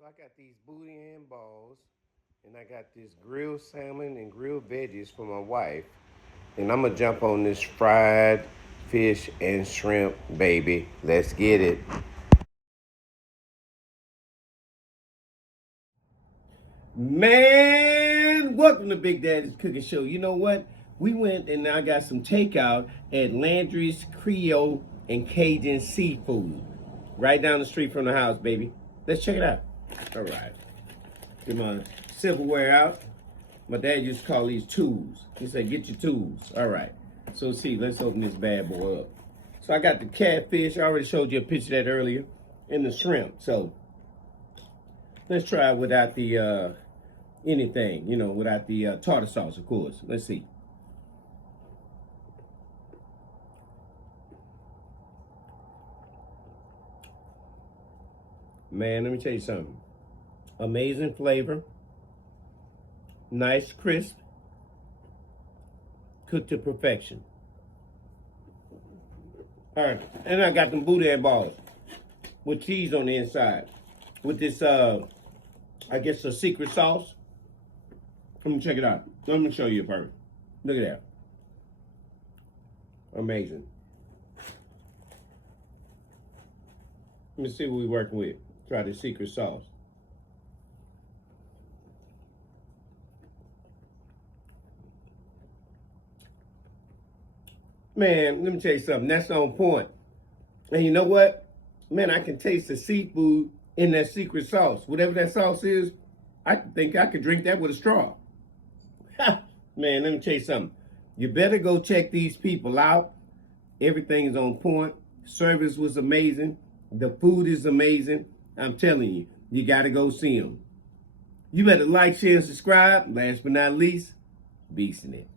So I got these boudin balls, and I got this grilled salmon and grilled veggies for my wife. And I'm gonna jump on this fried fish and shrimp, baby. Let's get it. Man, welcome to Big Daddy's Cooking Show. You know what? We went and I got some takeout at Lamdry's Creole and Cajun seafood. Right down the street from the house, baby. Let's check it out. All right. Get my silverware out. My dad used to call these tools. He said, get your tools. All right. So see, let's open this bad boy up. So I got the catfish. I already showed you a picture of that earlier. And the shrimp. So let's try it without the anything, without the tartar sauce, of course. Let's see. Man, let me tell you something. Amazing flavor. Nice, crisp. Cooked to perfection. All right, and I got them boudin balls with cheese on the inside. With this, I guess, a secret sauce. Come and check it out. Let me show you first. Look at that. Amazing. Let me see what we're working with. Try the secret sauce. Man, let me tell you something. That's on point. And you know what? Man, I can taste the seafood in that secret sauce. Whatever that sauce is, I think I could drink that with a straw. Man, let me tell you something. You better go check these people out. Everything is on point. Service was amazing. The food is amazing. I'm telling you, you got to go see them. You better like, share, and subscribe. Last but not least, beasting it.